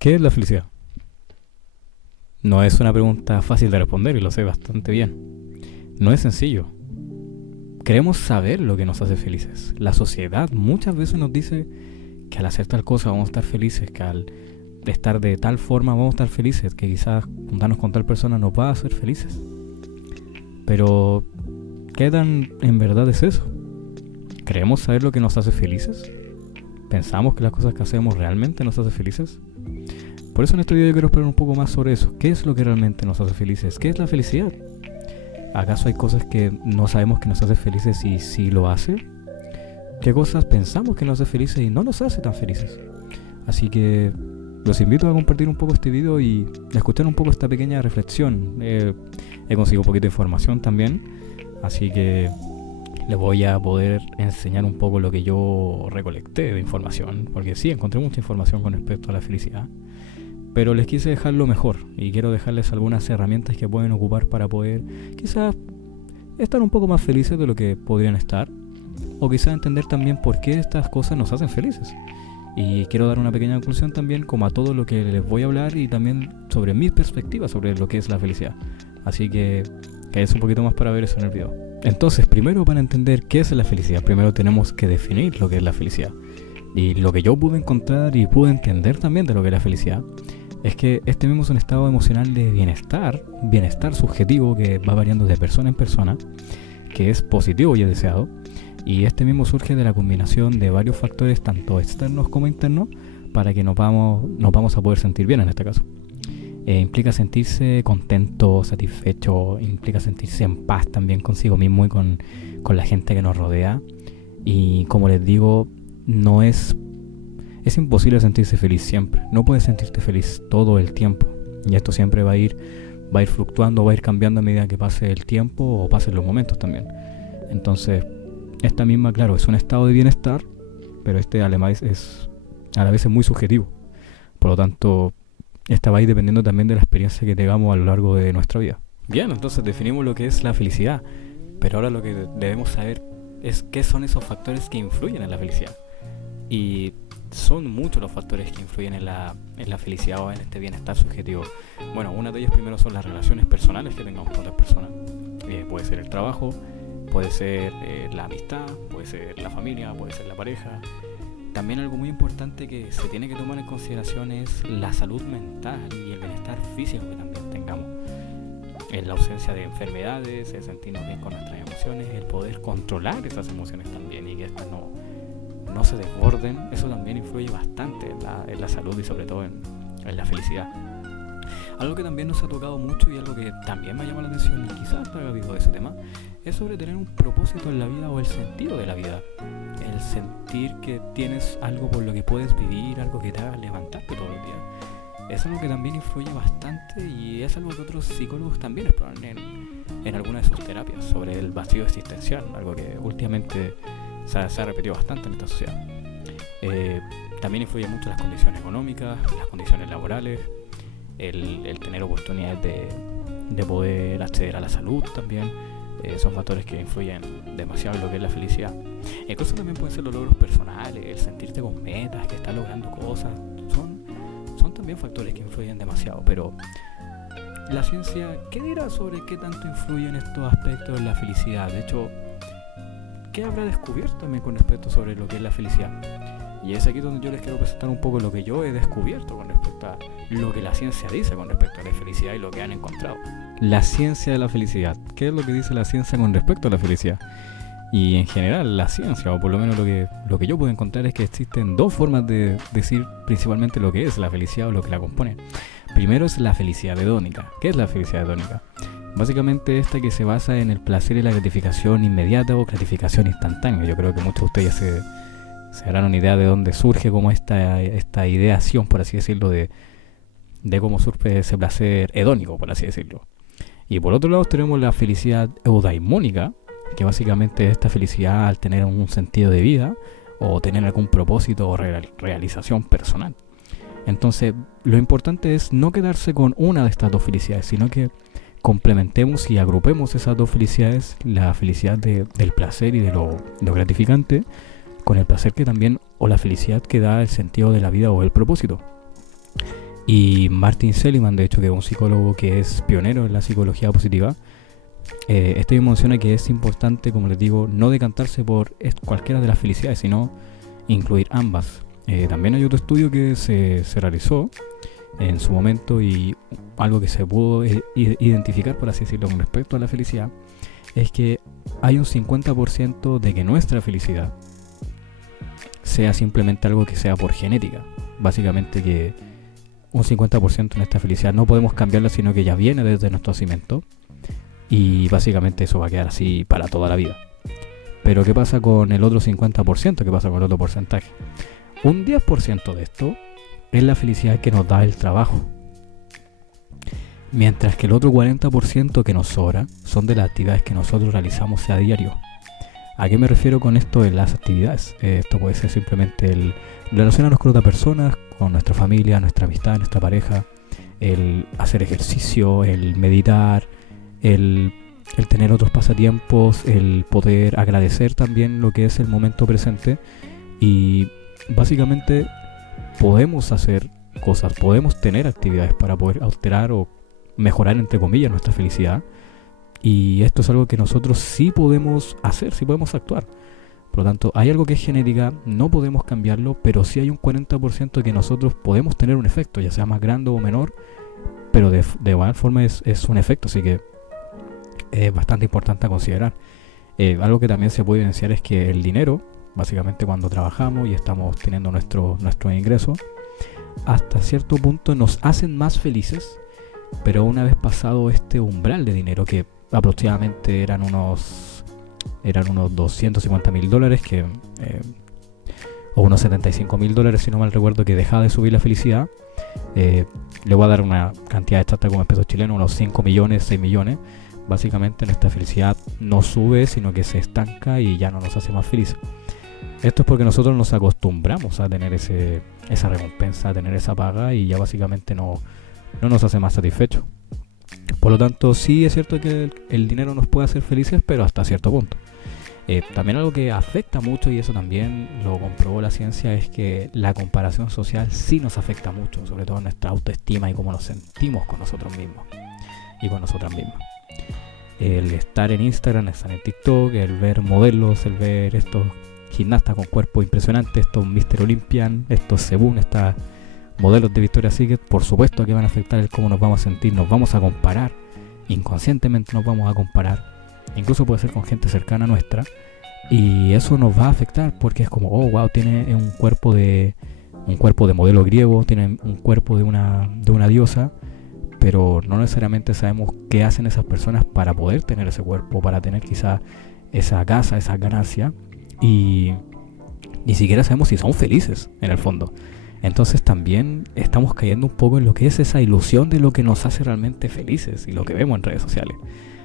¿Qué es la felicidad? No es una pregunta fácil de responder y lo sé bastante bien. No es sencillo. Queremos saber lo que nos hace felices. La sociedad muchas veces nos dice que al hacer tal cosa vamos a estar felices, que al estar de tal forma vamos a estar felices, que quizás juntarnos con tal persona nos va a hacer felices. Pero, ¿qué tan en verdad es eso? ¿Queremos saber lo que nos hace felices? ¿Pensamos que las cosas que hacemos realmente nos hacen felices? Por eso en este video yo quiero explorar un poco más sobre eso. ¿Qué es lo que realmente nos hace felices? ¿Qué es la felicidad? ¿Acaso hay cosas que no sabemos que nos hacen felices y sí lo hace? ¿Qué cosas pensamos que nos hace felices y no nos hace tan felices? Así que los invito a compartir un poco este video y a escuchar un poco esta pequeña reflexión. He conseguido un poquito de información también, así que les voy a poder enseñar un poco lo que yo recolecté de información, porque sí, encontré mucha información con respecto a la felicidad, pero les quise dejarlo mejor y quiero dejarles algunas herramientas que pueden ocupar para poder quizás estar un poco más felices de lo que podrían estar, o quizás entender también por qué estas cosas nos hacen felices. Y quiero dar una pequeña conclusión también como a todo lo que les voy a hablar y también sobre mi perspectiva sobre lo que es la felicidad. Así que es un poquito más para ver eso en el video. Entonces, primero, para entender qué es la felicidad, primero tenemos que definir lo que es la felicidad. Y lo que yo pude encontrar y pude entender también de lo que es la felicidad es que este mismo es un estado emocional de bienestar subjetivo que va variando de persona en persona, que es positivo y es deseado. Y este mismo surge de la combinación de varios factores, tanto externos como internos, para que nos vamos a poder sentir bien en este caso. Implica sentirse contento, satisfecho, implica sentirse en paz también consigo mismo y con la gente que nos rodea. Y como les digo, es imposible sentirse feliz siempre. No puedes sentirte feliz todo el tiempo. Y esto siempre va a ir fluctuando, va a ir cambiando a medida que pase el tiempo o pasen los momentos también. Entonces, esta misma, claro, es un estado de bienestar, pero a la vez es muy subjetivo. Por lo tanto, esta va a ir dependiendo también de la experiencia que tengamos a lo largo de nuestra vida. Bien, entonces definimos lo que es la felicidad, pero ahora lo que debemos saber es qué son esos factores que influyen en la felicidad. Y son muchos los factores que influyen en la felicidad o en este bienestar subjetivo. Bueno, uno de ellos primero son las relaciones personales que tengamos con otras personas. Puede ser el trabajo, puede ser la amistad, puede ser la familia, puede ser la pareja. También algo muy importante que se tiene que tomar en consideración es la salud mental y el bienestar físico que también tengamos. La ausencia de enfermedades, el sentirnos bien con nuestras emociones, el poder controlar esas emociones también y que estas no se desborden, eso también influye bastante en la salud y sobre todo en la felicidad. Algo que también nos ha tocado mucho y algo que también me llama la atención y quizás haga video de ese tema es sobre tener un propósito en la vida o el sentido de la vida. El sentir que tienes algo por lo que puedes vivir, algo que te haga levantarte todos los días. Es algo que también influye bastante y es algo que otros psicólogos también exploran en algunas de sus terapias sobre el vacío existencial, algo que últimamente se ha repetido bastante en esta sociedad. También influye mucho las condiciones económicas, las condiciones laborales, el tener oportunidades de poder acceder a la salud también. Son factores que influyen demasiado en lo que es la felicidad. Incluso también pueden ser los logros personales, el sentirte con metas, que estás logrando cosas. Son también factores que influyen demasiado. Pero la ciencia, ¿qué dirá sobre qué tanto influyen estos aspectos en la felicidad? De hecho, ¿qué habrá descubierto también con respecto sobre lo que es la felicidad? Y es aquí donde yo les quiero presentar un poco lo que yo he descubierto con respecto a lo que la ciencia dice con respecto a la felicidad y lo que han encontrado. La ciencia de la felicidad. ¿Qué es lo que dice la ciencia con respecto a la felicidad? Y en general la ciencia, o por lo menos lo que yo puedo encontrar es que existen dos formas de decir principalmente lo que es la felicidad o lo que la compone. Primero es la felicidad hedónica. ¿Qué es la felicidad hedónica? Básicamente esta que se basa en el placer y la gratificación inmediata o gratificación instantánea. Yo creo que muchos de ustedes se harán una idea de dónde surge como esta ideación, por así decirlo, de cómo surge ese placer hedónico, por así decirlo. Y por otro lado tenemos la felicidad eudaimónica, que básicamente es esta felicidad al tener un sentido de vida o tener algún propósito o realización personal. Entonces, lo importante es no quedarse con una de estas dos felicidades, sino que complementemos y agrupemos esas dos felicidades, la felicidad del placer y de lo gratificante, con el placer que también, o la felicidad que da el sentido de la vida o el propósito. Y Martin Seligman, de hecho, que es un psicólogo que es pionero en la psicología positiva, este mismo menciona que es importante, como les digo, no decantarse por cualquiera de las felicidades, sino incluir ambas. También hay otro estudio que se realizó en su momento, y algo que se pudo identificar, por así decirlo, con respecto a la felicidad, es que hay un 50% de que nuestra felicidad sea simplemente algo que sea por genética. Básicamente que un 50% de nuestra felicidad no podemos cambiarla, sino que ya viene desde nuestro nacimiento, y básicamente eso va a quedar así para toda la vida. Pero ¿qué pasa con el otro 50%? ¿Qué pasa con el otro porcentaje? Un 10% de esto es la felicidad que nos da el trabajo, mientras que el otro 40% que nos sobra son de las actividades que nosotros realizamos a diario. ¿A qué me refiero con esto de las actividades? Esto puede ser simplemente el relacionarnos con otras personas, con nuestra familia, nuestra amistad, nuestra pareja, el hacer ejercicio, el meditar, el tener otros pasatiempos, el poder agradecer también lo que es el momento presente. Y básicamente podemos hacer cosas, podemos tener actividades para poder alterar o mejorar, entre comillas, nuestra felicidad. Y esto es algo que nosotros sí podemos hacer, sí podemos actuar. Por lo tanto, hay algo que es genética, no podemos cambiarlo, pero sí hay un 40% que nosotros podemos tener un efecto, ya sea más grande o menor, pero de igual forma es un efecto, así que es bastante importante a considerar. Algo que también se puede evidenciar es que el dinero, básicamente cuando trabajamos y estamos teniendo nuestro ingreso, hasta cierto punto nos hacen más felices, pero una vez pasado este umbral de dinero, que aproximadamente eran unos $250,000, que o unos $75,000 si no mal recuerdo, que dejaba de subir la felicidad. Le voy a dar una cantidad exacta como en pesos chilenos, unos 5 millones, 6 millones. Básicamente nuestra felicidad no sube, sino que se estanca y ya no nos hace más felices. Esto es porque nosotros nos acostumbramos a tener esa recompensa, a tener esa paga, y ya básicamente no nos hace más satisfechos. Por lo tanto, sí es cierto que el dinero nos puede hacer felices, pero hasta cierto punto. También algo que afecta mucho, y eso también lo comprobó la ciencia, es que la comparación social sí nos afecta mucho, sobre todo en nuestra autoestima y cómo nos sentimos con nosotros mismos y con nosotras mismas. El estar en Instagram, estar en TikTok, el ver modelos, el ver estos gimnastas con cuerpos impresionantes, estos Mr. Olympian, estos Sebum, estas modelos de Victoria's Secret, por supuesto que van a afectar el cómo nos vamos a sentir, nos vamos a comparar, inconscientemente nos vamos a comparar, incluso puede ser con gente cercana a nuestra, y eso nos va a afectar porque es como, oh wow, tiene un cuerpo de modelo griego, tiene un cuerpo de una diosa, pero no necesariamente sabemos qué hacen esas personas para poder tener ese cuerpo, para tener quizá esa casa, esa ganancia, y ni siquiera sabemos si son felices en el fondo. Entonces también estamos cayendo un poco en lo que es esa ilusión de lo que nos hace realmente felices y lo que vemos en redes sociales.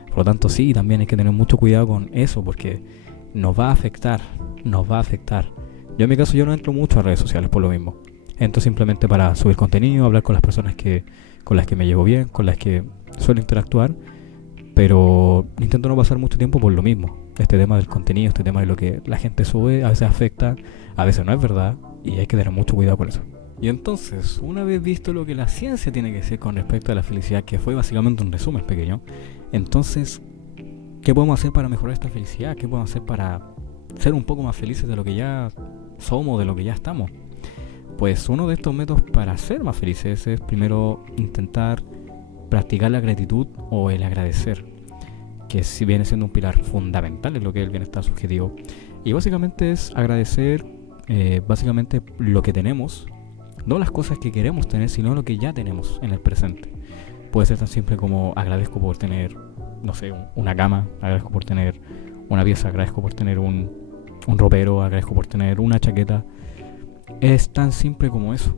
Por lo tanto, sí, también hay que tener mucho cuidado con eso porque nos va a afectar. Yo en mi caso yo no entro mucho a redes sociales por lo mismo. Entro simplemente para subir contenido, hablar con las personas con las que me llevo bien, con las que suelo interactuar, pero intento no pasar mucho tiempo por lo mismo. Este tema del contenido, este tema de lo que la gente sube, a veces afecta, a veces no es verdad, y hay que tener mucho cuidado con eso. Y entonces, una vez visto lo que la ciencia tiene que decir con respecto a la felicidad, que fue básicamente un resumen pequeño, entonces, ¿qué podemos hacer para mejorar esta felicidad? ¿Qué podemos hacer para ser un poco más felices de lo que ya somos, de lo que ya estamos? Pues uno de estos métodos para ser más felices es primero intentar practicar la gratitud o el agradecer, que si viene siendo un pilar fundamental en lo que es el bienestar subjetivo. Y básicamente es agradecer básicamente lo que tenemos, no las cosas que queremos tener, sino lo que ya tenemos en el presente. Puede ser tan simple como agradezco por tener, no sé, una cama, agradezco por tener una pieza, agradezco por tener un ropero, agradezco por tener una chaqueta. Es tan simple como eso.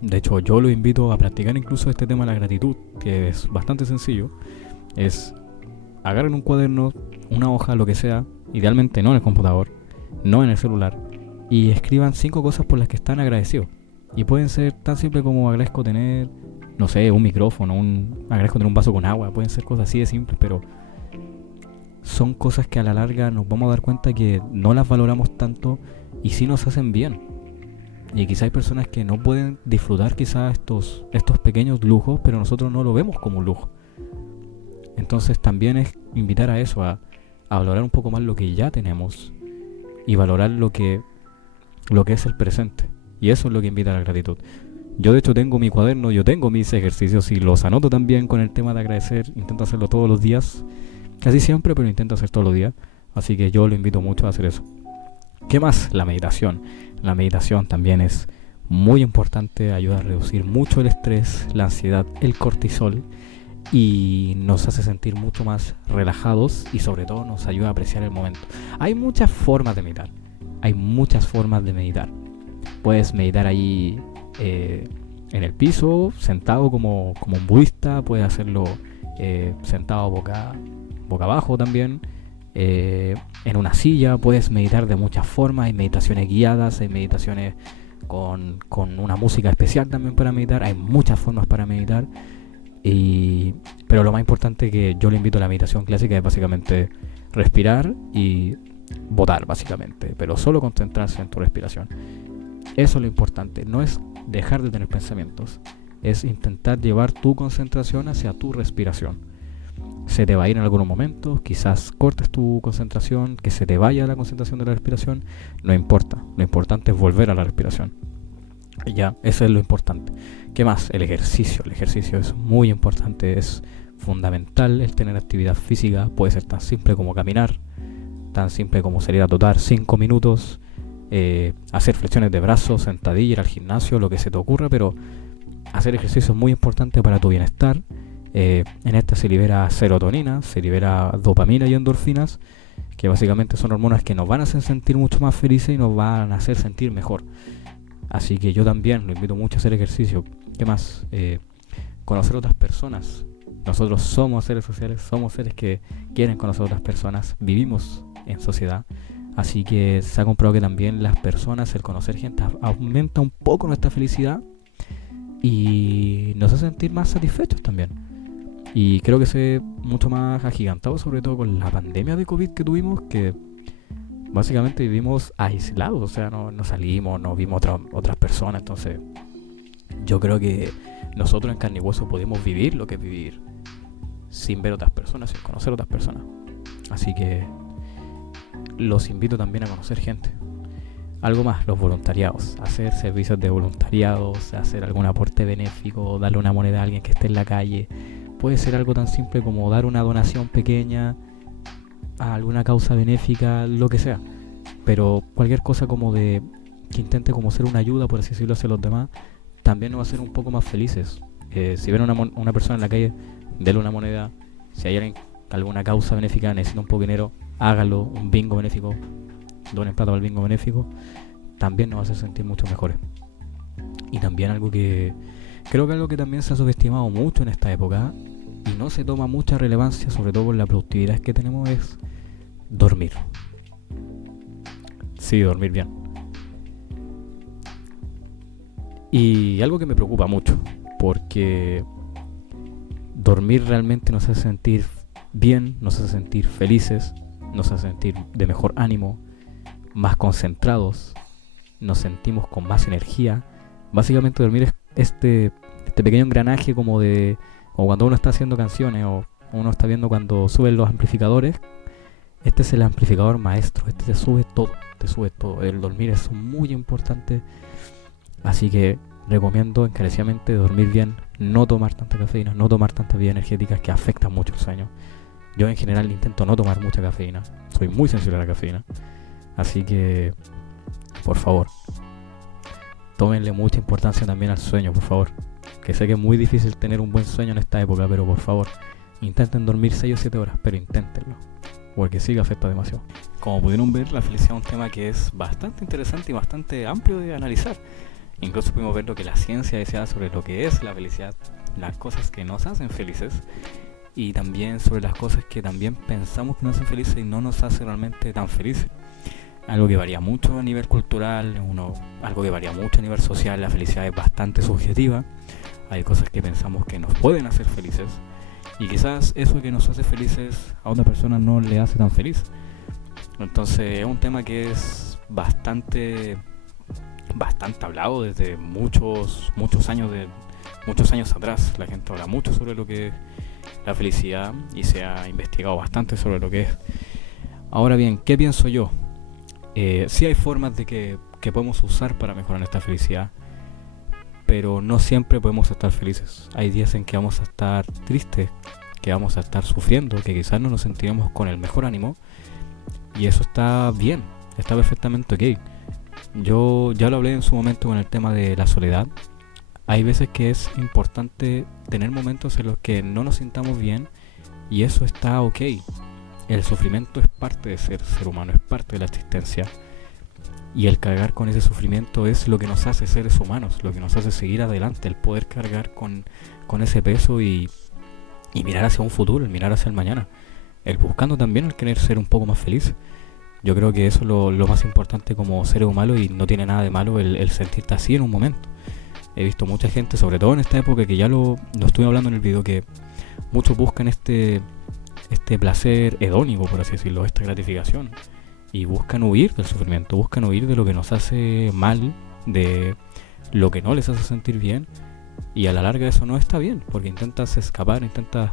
De hecho, yo lo invito a practicar incluso este tema de la gratitud, que es bastante sencillo. Es agarren un cuaderno, una hoja, lo que sea, idealmente no en el computador, no en el celular, y escriban 5 cosas por las que están agradecidos. Y pueden ser tan simple como agradezco tener, no sé, un micrófono, agradezco tener un vaso con agua. Pueden ser cosas así de simples, pero son cosas que a la larga nos vamos a dar cuenta que no las valoramos tanto y sí nos hacen bien. Y quizá hay personas que no pueden disfrutar quizás estos pequeños lujos, pero nosotros no lo vemos como un lujo. Entonces también es invitar a eso, a valorar un poco más lo que ya tenemos y valorar lo que es el presente. Y eso es lo que invita a la gratitud. Yo de hecho tengo mi cuaderno, yo tengo mis ejercicios y los anoto también con el tema de agradecer. Intento hacerlo todos los días, casi siempre, pero intento hacer todos los días. Así que yo lo invito mucho a hacer eso. ¿Qué más? La meditación. La meditación también es muy importante, ayuda a reducir mucho el estrés, la ansiedad, el cortisol y nos hace sentir mucho más relajados y sobre todo nos ayuda a apreciar el momento. Hay muchas formas de meditar. Puedes meditar ahí en el piso, sentado como un budista. Puedes hacerlo sentado boca abajo también. En una silla puedes meditar de muchas formas. Hay meditaciones guiadas, hay meditaciones con una música especial también para meditar. Hay muchas formas para meditar. Pero lo más importante que yo le invito a la meditación clásica es básicamente respirar y botar básicamente, pero solo concentrarse en tu respiración. Eso es lo importante, no es dejar de tener pensamientos, es intentar llevar tu concentración hacia tu respiración. Se te va a ir en algunos momentos, quizás cortes tu concentración, que se te vaya la concentración de la respiración, no importa, lo importante es volver a la respiración. Y ya, eso es lo importante. ¿Qué más? El ejercicio es muy importante, es fundamental el tener actividad física. Puede ser tan simple como caminar, tan simple como salir a trotar 5 minutos, hacer flexiones de brazos, sentadilla, ir al gimnasio, lo que se te ocurra, pero hacer ejercicio es muy importante para tu bienestar. En esta se libera serotonina, se libera dopamina y endorfinas, que básicamente son hormonas que nos van a hacer sentir mucho más felices y nos van a hacer sentir mejor. Así que yo también lo invito mucho a hacer ejercicio. ¿Qué más? Conocer otras personas. Nosotros somos seres sociales, somos seres que quieren conocer otras personas, vivimos en sociedad. Así que se ha comprobado que también las personas, el conocer gente, aumenta un poco nuestra felicidad y nos hace sentir más satisfechos también. Y creo que se ve mucho más agigantado, sobre todo con la pandemia de COVID que tuvimos, que básicamente vivimos aislados, o sea, no salimos, no vimos otras personas. Entonces yo creo que nosotros en carne y hueso podemos vivir lo que es vivir sin ver otras personas, sin conocer otras personas. Así que los invito también a conocer gente. Algo más, los voluntariados, hacer servicios de voluntariados, hacer algún aporte benéfico, darle una moneda a alguien que esté en la calle. Puede ser algo tan simple como dar una donación pequeña a alguna causa benéfica, lo que sea. Pero cualquier cosa como de que intente como ser una ayuda, por así decirlo, hacia los demás, también nos va a hacer un poco más felices. Si ven una persona en la calle, denle una moneda. Si hay alguna causa benéfica, necesita un poco de dinero, hágalo. Un bingo benéfico, donen plata para el bingo benéfico, también nos va a hacer sentir mucho mejores. Y también algo que también se ha subestimado mucho en esta época y no se toma mucha relevancia, sobre todo por la productividad que tenemos, es dormir. Sí, dormir bien. Y algo que me preocupa mucho, porque dormir realmente nos hace sentir bien, nos hace sentir felices, nos hace sentir de mejor ánimo, más concentrados, nos sentimos con más energía. Básicamente dormir es este pequeño engranaje como cuando uno está haciendo canciones o uno está viendo cuando suben los amplificadores. Este es el amplificador maestro, este te sube todo. El dormir es muy importante, así que recomiendo encarecidamente dormir bien, no tomar tanta cafeína, no tomar tantas bebidas energéticas que afectan mucho el sueño. Yo en general intento no tomar mucha cafeína, soy muy sensible a la cafeína, así que por favor, tómenle mucha importancia también al sueño, por favor. Que sé que es muy difícil tener un buen sueño en esta época, pero por favor, intenten dormir 6 o 7 horas, pero inténtenlo, porque sí que afecta demasiado. Como pudieron ver, la felicidad es un tema que es bastante interesante y bastante amplio de analizar. Incluso pudimos ver lo que la ciencia decía sobre lo que es la felicidad, las cosas que nos hacen felices, y también sobre las cosas que también pensamos que nos hacen felices y no nos hace realmente tan felices. Algo que varía mucho a nivel cultural, algo que varía mucho a nivel social. La felicidad es bastante subjetiva. Hay cosas que pensamos que nos pueden hacer felices y quizás eso que nos hace felices a otra persona no le hace tan feliz. Entonces es un tema que es bastante bastante hablado desde muchos años atrás. La gente habla mucho sobre lo que es la felicidad y se ha investigado bastante sobre lo que es. Ahora bien, ¿qué pienso yo? Sí hay formas de que podemos usar para mejorar esta felicidad, pero no siempre podemos estar felices. Hay días en que vamos a estar tristes, que vamos a estar sufriendo, que quizás no nos sentiremos con el mejor ánimo, y eso está bien, está perfectamente ok. Yo ya lo hablé en su momento con el tema de la soledad. Hay veces que es importante tener momentos en los que no nos sintamos bien, y eso está ok. El sufrimiento es parte de ser humano, es parte de la existencia. Y el cargar con ese sufrimiento es lo que nos hace seres humanos, lo que nos hace seguir adelante, el poder cargar con ese peso y mirar hacia un futuro, el mirar hacia el mañana. El buscando también el querer ser un poco más feliz. Yo creo que eso es lo más importante como seres humanos, y no tiene nada de malo el sentirte así en un momento. He visto mucha gente, sobre todo en esta época, que ya lo estuve hablando en el video, que muchos buscan este placer hedónico, por así decirlo, esta gratificación, y buscan huir del sufrimiento, buscan huir de lo que nos hace mal, de lo que no les hace sentir bien, y a la larga eso no está bien, porque intentas escapar, intentas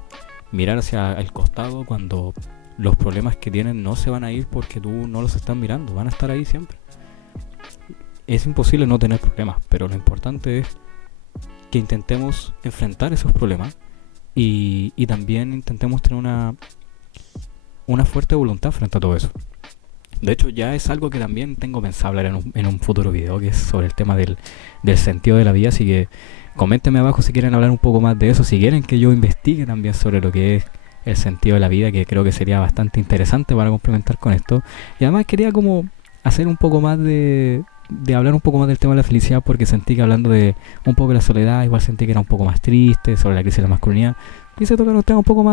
mirar hacia el costado cuando los problemas que tienen no se van a ir porque tú no los estás mirando, van a estar ahí siempre. Es imposible no tener problemas, pero lo importante es que intentemos enfrentar esos problemas y también intentemos tener una fuerte voluntad frente a todo eso. De hecho, ya es algo que también tengo pensado hablar en un futuro video, que es sobre el tema del sentido de la vida. Así que coméntenme abajo si quieren hablar un poco más de eso, si quieren que yo investigue también sobre lo que es el sentido de la vida, que creo que sería bastante interesante para complementar con esto. Y además quería como hacer un poco más de hablar un poco más del tema de la felicidad, porque sentí que hablando de un poco de la soledad, igual sentí que era un poco más triste, sobre la crisis de la masculinidad. Quise tocar un tema un poco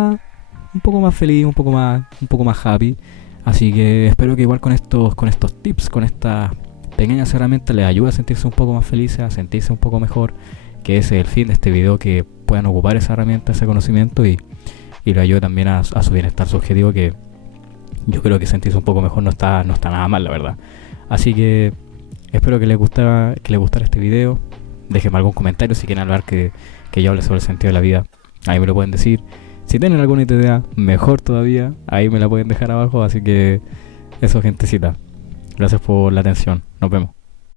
más feliz, un poco más happy. Así que espero que igual con estos tips, con estas pequeñas herramientas, les ayude a sentirse un poco más felices, a sentirse un poco mejor, que ese es el fin de este video, que puedan ocupar esa herramienta, ese conocimiento, y le ayude también a su bienestar subjetivo, que yo creo que sentirse un poco mejor no está nada mal, la verdad. Así que espero que les gustara este video. Déjenme algún comentario si quieren hablar que yo hable sobre el sentido de la vida. Ahí me lo pueden decir. Si tienen alguna idea, mejor todavía, ahí me la pueden dejar abajo. Así que eso, gentecita. Gracias por la atención. Nos vemos.